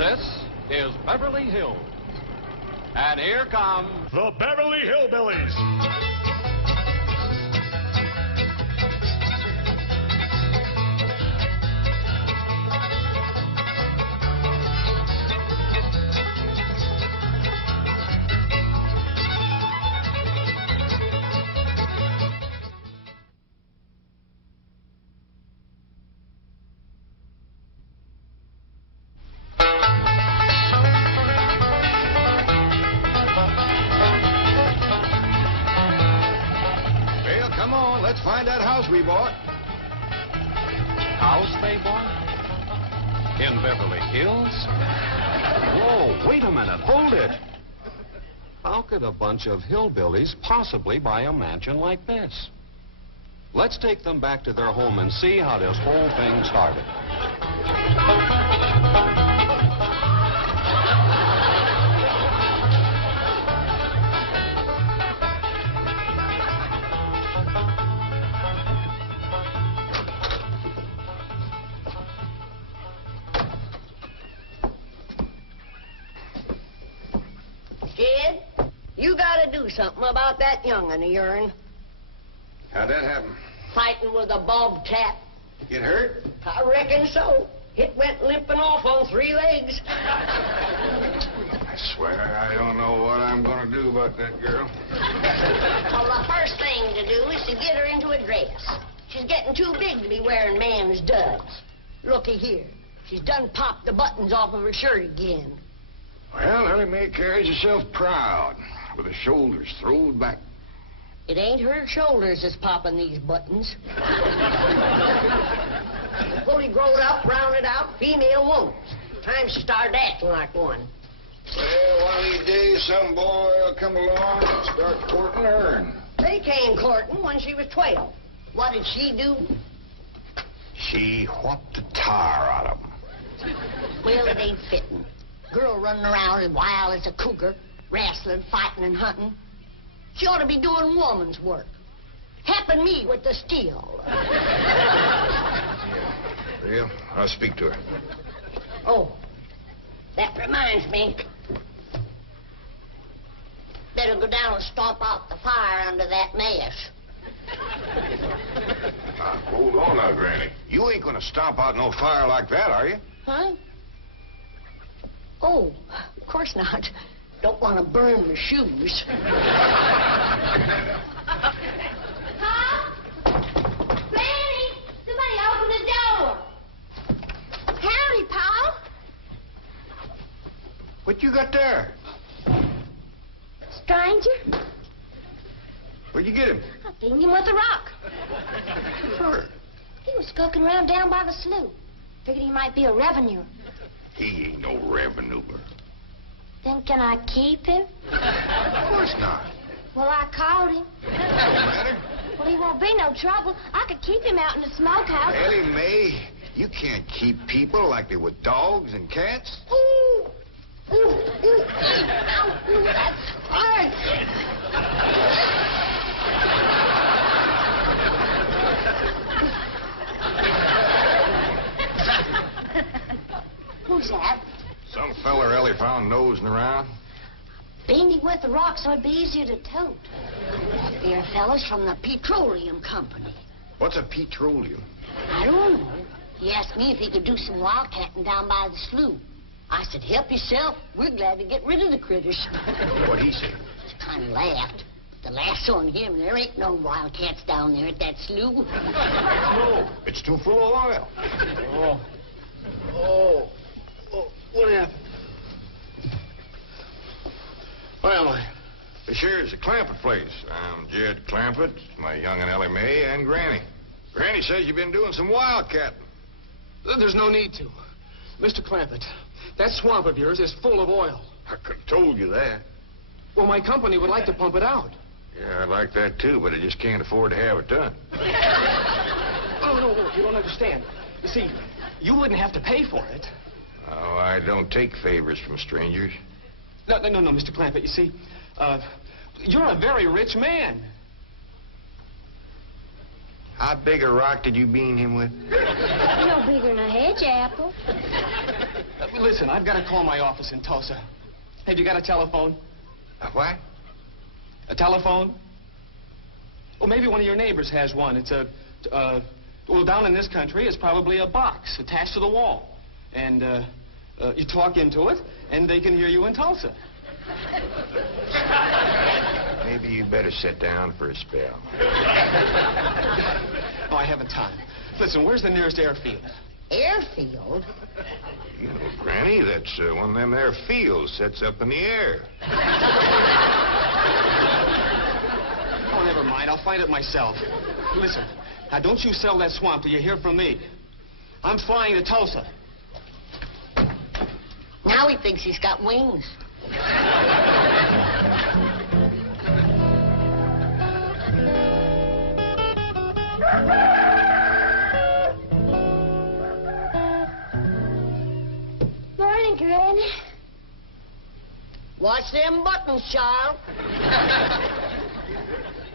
This is Beverly Hills. And here come the Beverly Hillbillies. Let's find that house we bought. House they bought? In Beverly Hills? Whoa, wait a minute. Hold it. How could a bunch of hillbillies possibly buy a mansion like this? Let's take them back to their home and see how this whole thing started. Jed, you gotta do something about that young'un of yourn. How'd that happen? Fighting with a bobcat. Get hurt? I reckon so. It went limping off on 3 legs. I swear, I don't know what I'm going to do about that girl. Well, the first thing to do is to get her into a dress. She's getting too big to be wearing man's duds. Looky here. She's done popped the buttons off of her shirt again. Well, Elly May carries herself proud, with her shoulders throwed back. It ain't her shoulders that's popping these buttons. Fully grown up, rounded out, female woman. Time she started acting like one. Well, one of these days, some boy will come along and start courting her. They came courting when she was 12. What did she do? She whopped the tar out of them. Well, it ain't fitting. Girl running around as wild as a cougar, wrestling, fighting, and hunting. She ought to be doing woman's work. Helping me with the steel. Yeah, I'll speak to her. Oh, that reminds me. Better go down and stomp out the fire under that mess. Hold on now, Granny. You ain't gonna stomp out no fire like that, are you? Huh? Oh, of course not. Don't want to burn my shoes. Pop? Granny! Somebody open the door. Howdy, Pop. What you got there? Stranger? Where'd you get him? I beat him with a rock. Sure. He was skulking around down by the slough. Figured he might be a revenue. He ain't no revenue. Then can I keep him? Of course not. Well, I caught him. Don't matter. Well, he won't be no trouble. I could keep him out in the smokehouse. Elly May, you can't keep people like they were dogs and cats. Ooh. Ooh, ooh. Ow, ooh, that's hard. Who's that? Some feller Elly found nosing around. Beaned him with the rock so it'd be easier to tote. They're fellas from the petroleum company. What's a petroleum? I don't know. He asked me if he could do some wildcatting down by the slough. I said, help yourself. We're glad to get rid of the critters. What'd he say? He kind of laughed. The last on him, there ain't no wildcats down there at that slough. No, it's too full of oil. Oh, what happened? Where am I? This here's the Clampett place. I'm Jed Clampett, my young'un Elly May, and Granny. Granny says you've been doing some wildcatting. There's no need to. Mr. Clampett, that swamp of yours is full of oil. I could have told you that. Well, my company would like to pump it out. Yeah, I'd like that too, but I just can't afford to have it done. Oh, no, you don't understand. You see, you wouldn't have to pay for it. Oh, I don't take favors from strangers. No, Mr. Clampett, you see, you're a very rich man. How big a rock did you bean him with? No bigger than a hedge apple. Listen, I've got to call my office in Tulsa. Have you got a telephone? A what? A telephone? Well, maybe one of your neighbors has one. It's well, down in this country, it's probably a box attached to the wall. And you talk into it, and they can hear you in Tulsa. Maybe you better sit down for a spell. Oh, I haven't time. Listen, where's the nearest airfield? Airfield? You know, Granny, that's one of them there fields sets up in the air. Oh, never mind. I'll find it myself. Listen, now don't you sell that swamp till you hear from me. I'm flying to Tulsa. Now he thinks he's got wings. Morning, Granny. Watch them buttons, child.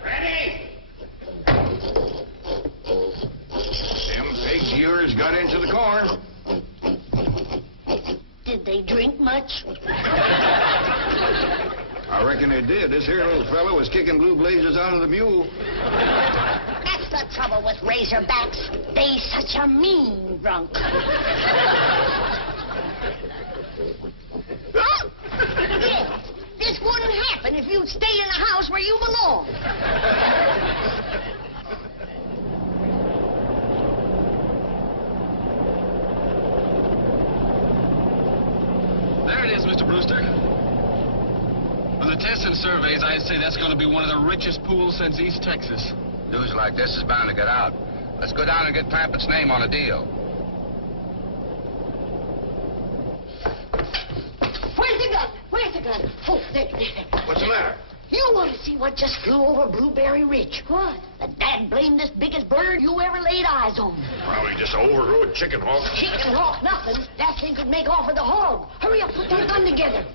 Granny! Them pigs of yours got into the corn. Did they drink much? I reckon they did. This here little fella was kicking blue blazes out of the mule. That's the trouble with razorbacks. They such a mean drunk. Yeah, this wouldn't happen if you'd stay in the house where you belong. There it is, Mr. Brewster. From the tests and surveys, I'd say that's going to be one of the richest pools since East Texas. News like this is bound to get out. Let's go down and get Clampett's name on a deal. Where's the gun? Where's the gun? Oh, there. What's the matter? You want to see what just flew over Blueberry Ridge? What? The dad-blamedest biggest bird you ever laid eyes on. Probably just an overgrown chicken hawk. Chicken hawk, nothing. That thing could make off with the hog. Hurry up, put that gun together.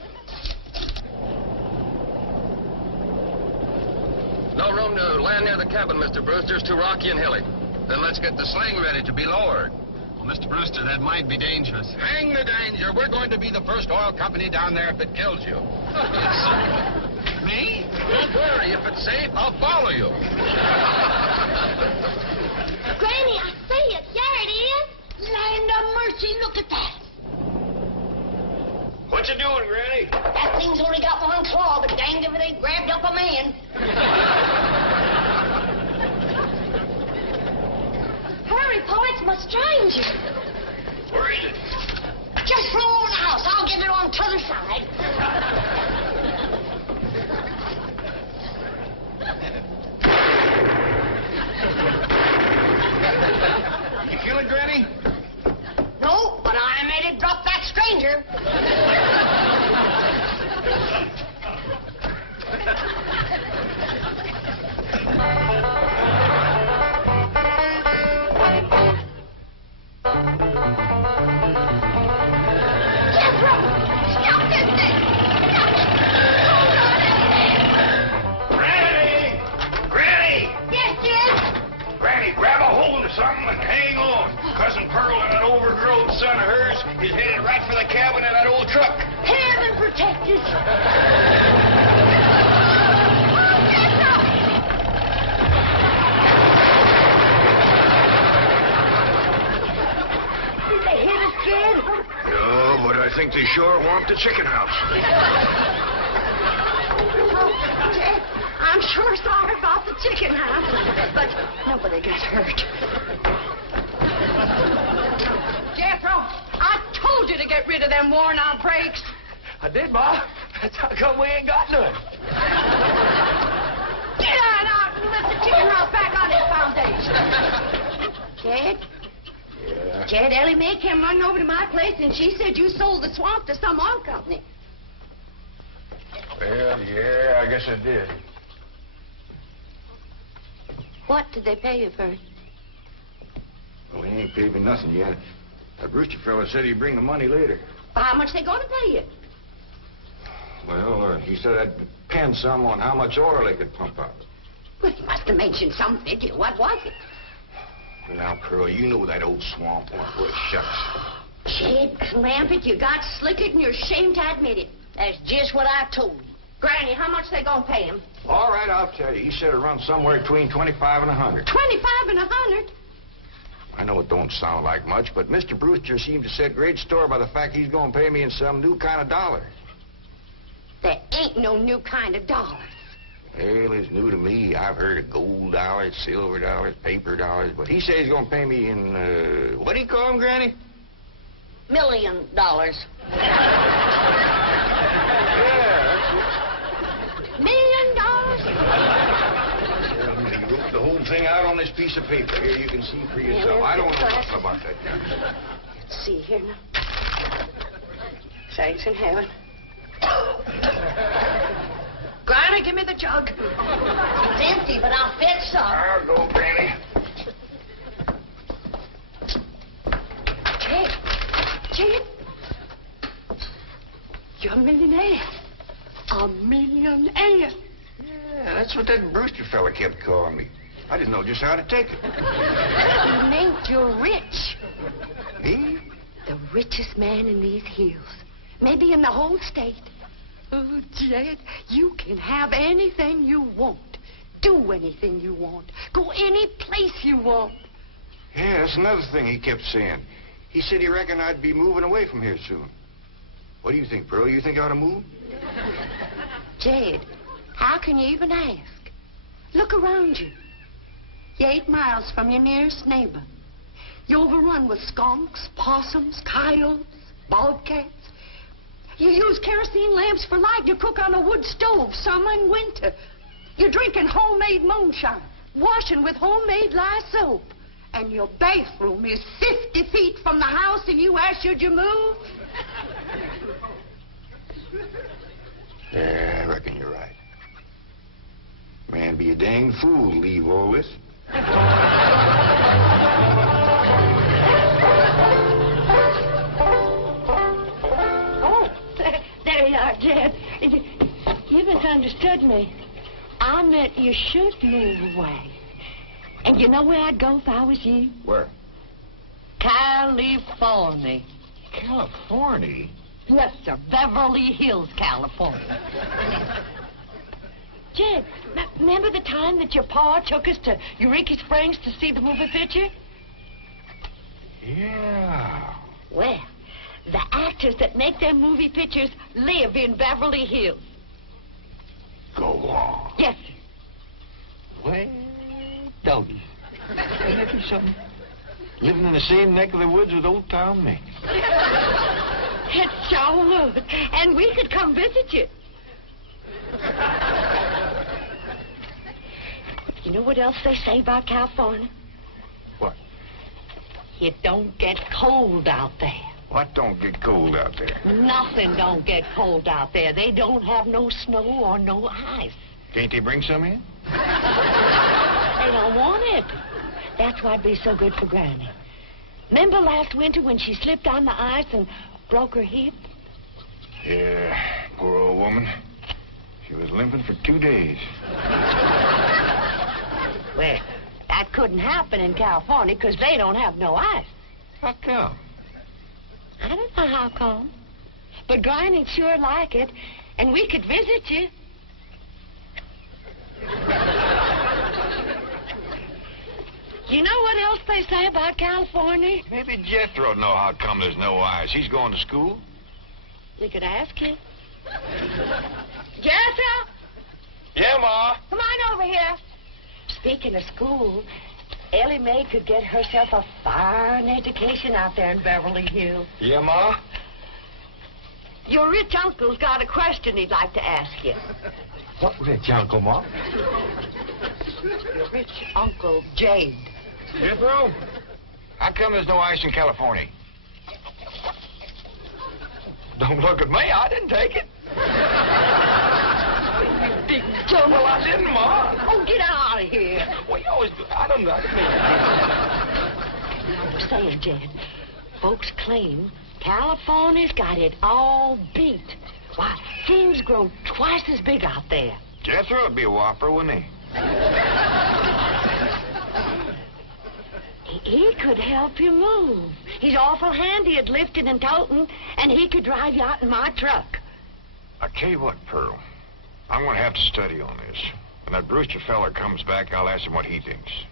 No room to land near the cabin, Mr. Brewster. It's too rocky and hilly. Then let's get the sling ready to be lowered. Well, Mr. Brewster, that might be dangerous. Hang the danger. We're going to be the first oil company down there if it kills you. Yes, sir. Me? Don't worry. If it's safe, I'll follow you. Granny, I see it. There it is. Land of mercy, look at that. What you doing, Granny? That thing's only got one claw, but danged if it ain't grabbed up a man. Hurry, Paul, it's my stranger. Where is it? Just throw it in the house. I'll get it on t'other side. You feel it, Granny? No, but I made it drop that stranger. Jethro! Stop this thing! Stop it! Hold on, it's there! Granny! Granny! Yes, Jed? Granny, grab a hold of something and hang on. Cousin Pearl and that overgrown son of hers is headed right for the cabin in that old truck. Heaven protect us! Did they hit us, Jed? No, but I think they sure want the chicken house. Jed, I'm sure sorry about the chicken house, but nobody got hurt. Jethro, I told you to get rid of them worn-out brakes. I did, Ma. That's how come we ain't got none. Get on out and lift the chicken house back on its foundation. Jed? Yeah. Jed, Elly May came running over to my place, and she said you sold the swamp to some oil company. Well, yeah, I guess I did. What did they pay you for it? Well, he ain't paid me nothing yet. That Brewster fella said he'd bring the money later. Well, how much they going to pay you? Well, he said I'd depend some on how much oil they could pump out. Well, you must have mentioned some figure. What was it? Now, Pearl, you know that old swamp won't worth shucks. Jed Clampett, you got slicker and you're ashamed to admit it. That's just what I told you. Granny, how much they gonna pay him? All right, I'll tell you. He said it runs somewhere between 25 and 100. 25 and 100? I know it don't sound like much, but Mr. Brewster seemed to set great store by the fact he's going to pay me in some new kind of dollar. There ain't no new kind of dollars. Well, it's new to me. I've heard of gold dollars, silver dollars, paper dollars, but he says he's going to pay me in, what do you call them, Granny? $1 million. Yeah, $1 million? he wrote the whole thing out on this piece of paper. Here, you can see for yourself. I don't know nothing about that. Let's see here now. Thanks in heaven. Granny, give me the jug. It's empty, but I'll fetch some. I'll go, Granny. Jed, you're a millionaire. A millionaire. Yeah, that's what that Brewster fella kept calling me. I didn't know just how to take it. It meant you're rich. Me? The richest man in these hills. Maybe in the whole state. Oh, Jed, you can have anything you want. Do anything you want. Go any place you want. Yeah, that's another thing he kept saying. He said he reckoned I'd be moving away from here soon. What do you think, Pearl? You think I ought to move? Jed, how can you even ask? Look around you. You're 8 miles from your nearest neighbor. You're overrun with skunks, possums, coyotes, bobcats. You use kerosene lamps for light. You cook on a wood stove, summer and winter. You're drinking homemade moonshine, washing with homemade lye soap. And your bathroom is 50 feet from the house, and you ask, should you move? Yeah, I reckon you're right. Man, be a dang fool to leave all this. Oh, there you are, Jed. You misunderstood me. I meant you should move away. And you know where I'd go if I was you? Where? California. California? Yes, sir. Beverly Hills, California. Jed, remember the time that your pa took us to Eureka Springs to see the movie picture? Yeah. Well, the actors that make them movie pictures live in Beverly Hills. Go on. Yes, sir. Well, doggy. Ain't that be something? Living in the same neck of the woods with old Tom Mink. It sure would. And we could come visit you. You know what else they say about California? What? It don't get cold out there. What don't get cold out there? Nothing don't get cold out there. They don't have no snow or no ice. Can't they bring some in? They don't want it. That's why'd be so good for Granny. Remember last winter when she slipped on the ice and broke her hip? Yeah, poor old woman. She was limping for 2 days. Well, that couldn't happen in California because they don't have no ice. How come? I don't know how come. But Granny'd sure like it, and we could visit you. You know what else they say about California? Maybe Jethro know how come there's no ice. He's going to school. We could ask him. Jethro! Yeah, Ma. Come on over here. Speaking of school, Elly May could get herself a fine education out there in Beverly Hills. Yeah, Ma? Your rich uncle's got a question he'd like to ask you. What rich uncle, Ma? Your rich Uncle Jed. Jethro? How come there's no ice in California? Don't look at me. I didn't take it. Big dumb. Well, I didn't, Ma. Oh, get out of here. Well, you always do. I don't know. I was saying, Jed, folks claim California's got it all beat. Why, things grow twice as big out there. Jethro would be a whopper, wouldn't he? He could help you move. He's awful handy at lifting and toting, and he could drive you out in my truck. I tell you what, Pearl. I'm going to have to study on this. When that Brewster feller comes back, I'll ask him what he thinks.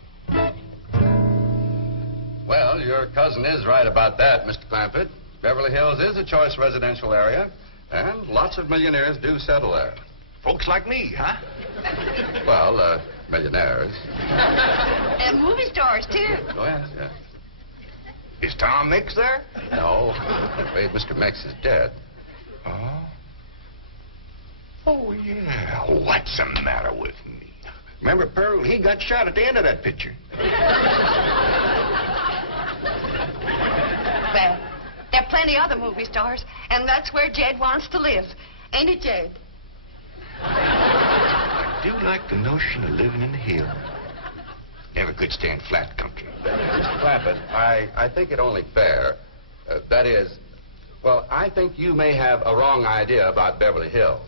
Well, your cousin is right about that, Mr. Clampett. Beverly Hills is a choice residential area, and lots of millionaires do settle there. Folks like me, huh? Well, millionaires. And movie stars, too. Oh, yes, yes. Is Tom Mix there? No, I'm afraid Mr. Mix is dead. Oh? Oh, yeah. What's the matter with me? Remember, Pearl, he got shot at the end of that picture. Well, there are plenty other movie stars, and that's where Jed wants to live. Ain't it, Jed? I do like the notion of living in the hills. Never could stand flat country. Mr. Clampett, I think it only fair. That is, well, I think you may have a wrong idea about Beverly Hills.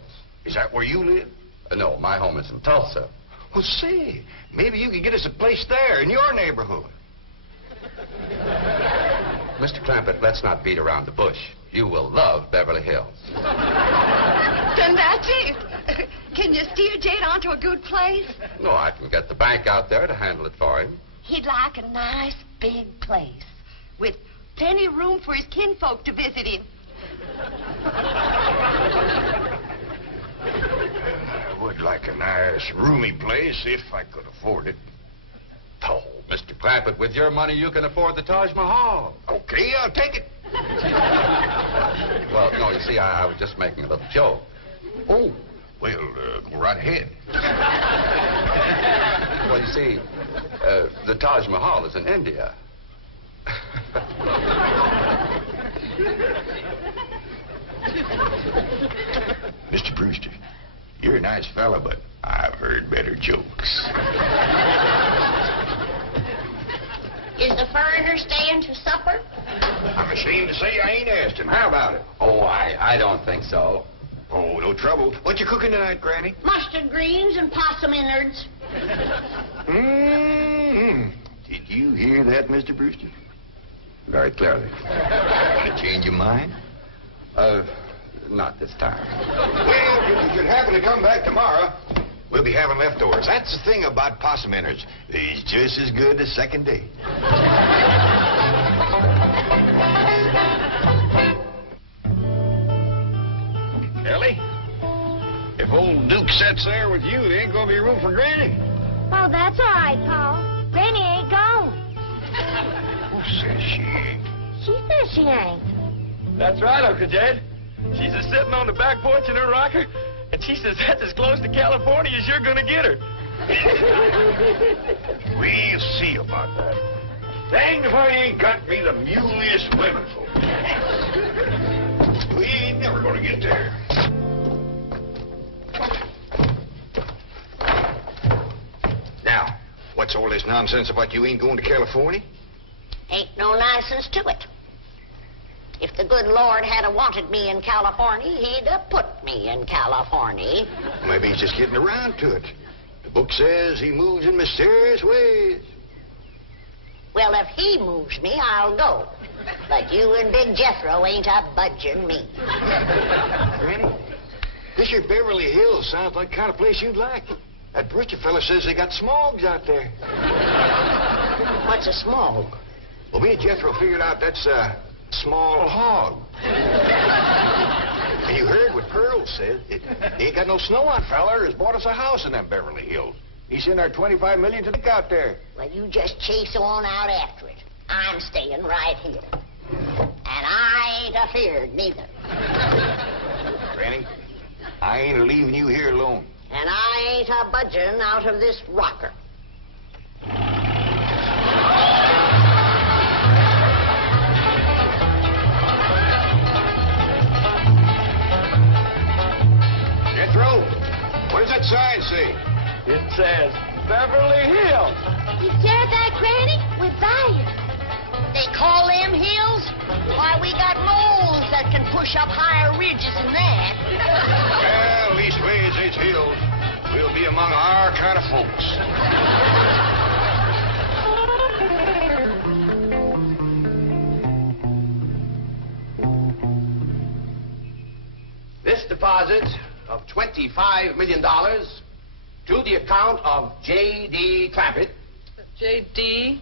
Is that where you live? No, my home is in Tulsa. Well, say, maybe you could get us a place there in your neighborhood. Mr. Clampett, let's not beat around the bush. You will love Beverly Hills. Then that's it. Can you steer Jed onto a good place? No, I can get the bank out there to handle it for him. He'd like a nice big place with plenty of room for his kinfolk to visit him. I would like a nice, roomy place if I could afford it. Oh, Mr. Clampett, with your money, you can afford the Taj Mahal. Okay, I'll take it. Well, no, you see, I was just making a little joke. Oh, well, go right ahead. Well, you see, the Taj Mahal is in India. Mr. Brewster, you're a nice fella, but I've heard better jokes. Is the foreigner staying to supper? I'm ashamed to say I ain't asked him. How about it? Oh, I don't think so. Oh, no trouble. What you cooking tonight, Granny? Mustard greens and possum innards. Mm-hmm. Did you hear that, Mr. Brewster? Very clearly. Want to change your mind? Not this time. Well, if you could happen to come back tomorrow, we'll be having leftovers. That's the thing about possum innards. They's just as good as second day. Ellie, if old Duke sits there with you, there ain't gonna be room for Granny. Oh, that's all right, Paul. Granny ain't gone. Who says she ain't? She says she ain't. That's right, Uncle Jed. She's just sitting on the back porch in her rocker, and she says that's as close to California as you're gonna get her. We'll see about that. Dang if I ain't got me the muleyest women folk. We ain't never gonna get there. Now, what's all this nonsense about you ain't going to California? Ain't no nonsense to it. If the good Lord had wanted me in California, he'd have put me in California. Maybe he's just getting around to it. The book says he moves in mysterious ways. Well, if he moves me, I'll go. But you and Big Jethro ain't a budging me. Granny, this here Beverly Hills sounds like the kind of place you'd like. That Brewster fella says they got smogs out there. What's a smog? Well, me and Jethro figured out that's a small hog. And you heard what Pearl said. He ain't got no snow on, feller. Has bought us a house in them Beverly Hills. He's in our $25 million to look out there. Well, you just chase on out after it. I'm staying right here. And I ain't afeard neither. Granny, I ain't leaving you here alone. And I ain't a budging out of this rocker. Jethro, what does that sign say? It says Beverly Hills. You hear that, Granny? We're buying. They call them hills? Why, we got moles that can push up higher ridges than that. Well, leastways, it's hills. We'll be among our kind of folks. This deposit of $25 million to the account of J.D. Clampett. J.D.?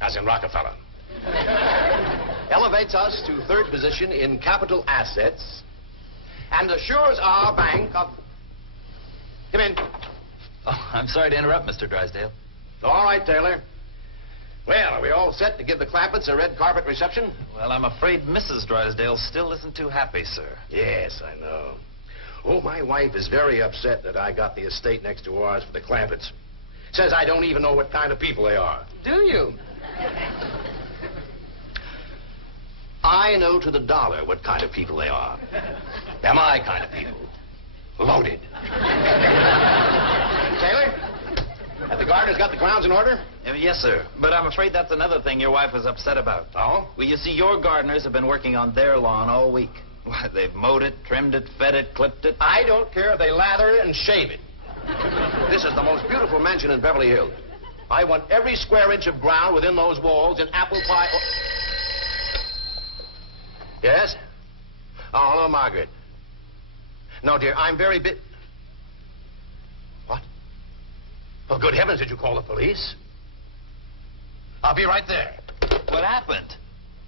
As in Rockefeller. Elevates us to third position in capital assets and assures our bank of... Come in. Oh, I'm sorry to interrupt, Mr. Drysdale. All right, Taylor. Well, are we all set to give the Clampetts a red carpet reception? Well, I'm afraid Mrs. Drysdale still isn't too happy, sir. Yes, I know. Oh, my wife is very upset that I got the estate next to ours for the Clampetts. Says I don't even know what kind of people they are. Do you? I know to the dollar what kind of people they are. They're my kind of people. Loaded. Taylor, have the gardeners got the grounds in order? Yes, sir. But I'm afraid that's another thing your wife was upset about. Oh? Well, you see, your gardeners have been working on their lawn all week. Why, they've mowed it, trimmed it, fed it, clipped it. I don't care if they lather it and shave it. This is the most beautiful mansion in Beverly Hills. I want every square inch of ground within those walls in apple pie... Yes? Oh, hello, Margaret. No, dear, I'm very What? Oh, good heavens, did you call the police? I'll be right there. What happened?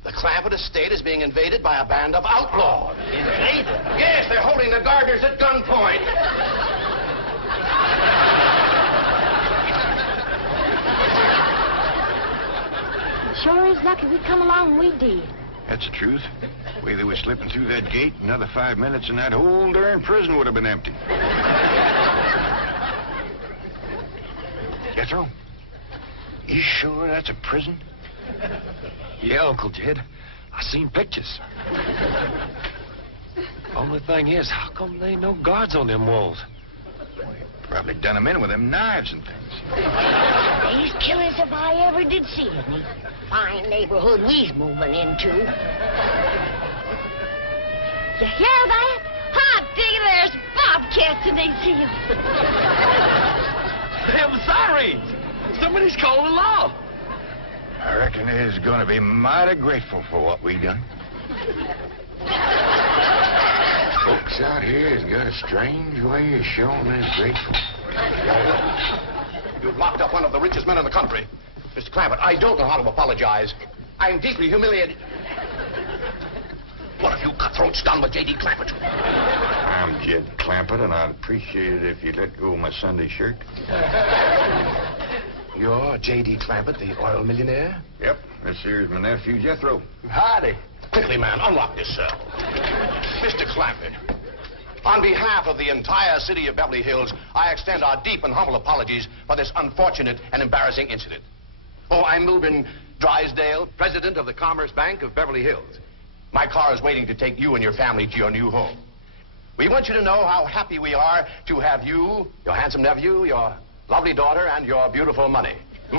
The Clampett estate is being invaded by a band of outlaws. Invaded? Yes, they're holding the gardeners at gunpoint. Sure is lucky we come along when we did. That's the truth. The way they were slipping through that gate, another 5 minutes and that whole darn prison would have been empty. Jethro, you sure that's a prison? Yeah, Uncle Jed. I seen pictures. Only thing is, how come there ain't no guards on them walls? Probably done them in with them knives and things. These killers if I ever did see any. Fine neighborhood we's moving into. You hear that? Hot diggity, there's bobcats in these hills. Them sirens! Somebody's calling the law. I reckon they's gonna be mighty grateful for what we done. Folks out here has got a strange way of showing they're grateful. You've locked up one of the richest men in the country. Mr. Clampett, I don't know how to apologize. I'm deeply humiliated. What have you cutthroats done with J.D. Clampett? I'm Jed Clampett, and I'd appreciate it if you let go of my Sunday shirt. You're J.D. Clampett, the oil millionaire? Yep. This here's my nephew, Jethro. Howdy. Quickly, man, unlock this cell. Mr. Clampett, on behalf of the entire city of Beverly Hills, I extend our deep and humble apologies for this unfortunate and embarrassing incident. Oh, I'm Milburn Drysdale, president of the Commerce Bank of Beverly Hills. My car is waiting to take you and your family to your new home. We want you to know how happy we are to have you, your handsome nephew, your lovely daughter, and your beautiful mother. Wait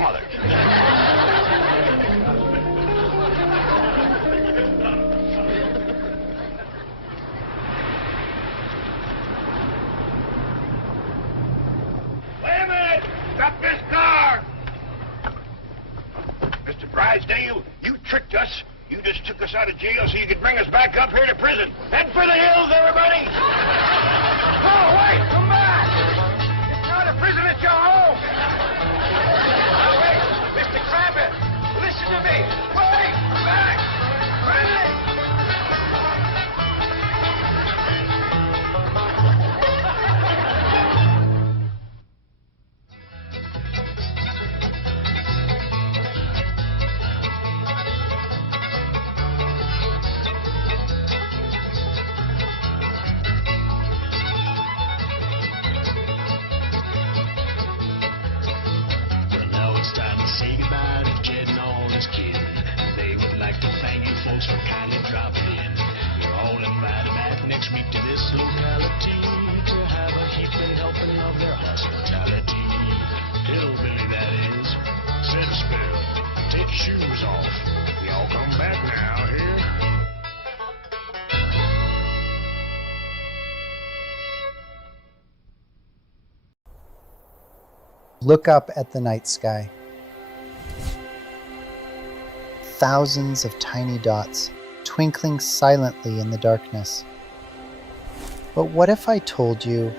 a minute! Stop this car! Mr. Drysdale, you tricked us. You just took us out of jail so you could bring us back up here to prison. Head for the hills, everybody! No, wait! Come back! It's not a prison, it's your home! Now, wait! Mr. Clampett, listen to me! Wait! Back! Friendly! For kindly dropping in. You're all invited back next week to this locality to have a heaping helping of their hospitality. Hillbilly, that is. Set a spell. Take your shoes off. Y'all come back now, here. Look up at the night sky. Thousands of tiny dots twinkling silently in the darkness. But what if I told you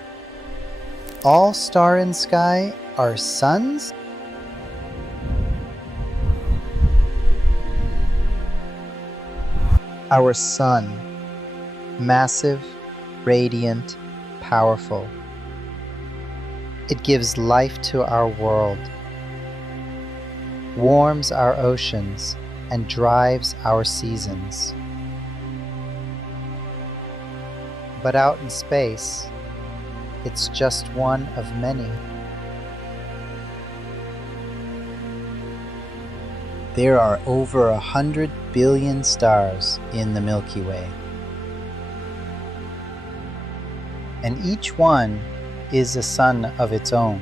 all star in sky are suns? Our sun, massive, radiant, powerful. It gives life to our world, warms our oceans, and drives our seasons. But out in space, it's just one of many. There are over 100 billion stars in the Milky Way. And each one is a sun of its own,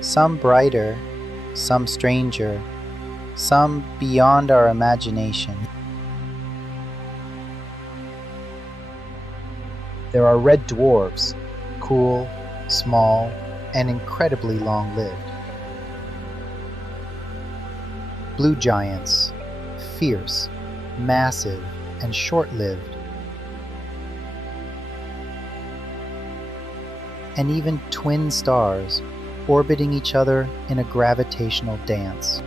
some brighter, some stranger, some beyond our imagination. There are red dwarfs, cool, small, and incredibly long-lived. Blue giants, fierce, massive, and short-lived. And even twin stars orbiting each other in a gravitational dance.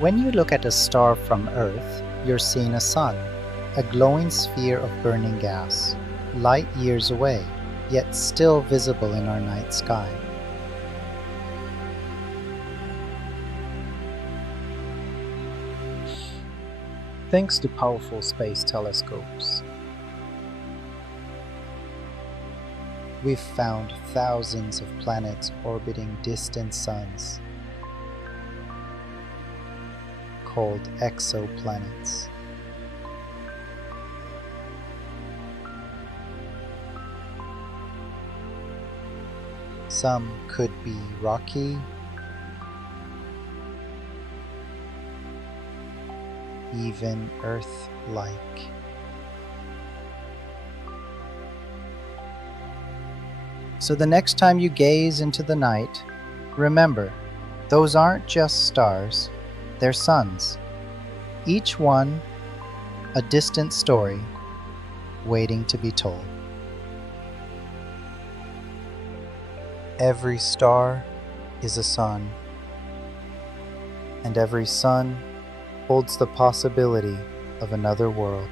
When you look at a star from Earth, you're seeing a sun, a glowing sphere of burning gas, light years away, yet still visible in our night sky. Thanks to powerful space telescopes, we've found thousands of planets orbiting distant suns, called exoplanets. Some could be rocky, even Earth-like. So the next time you gaze into the night, remember, those aren't just stars, they're suns. Each one a distant story waiting to be told. Every star is a sun, and every sun holds the possibility of another world.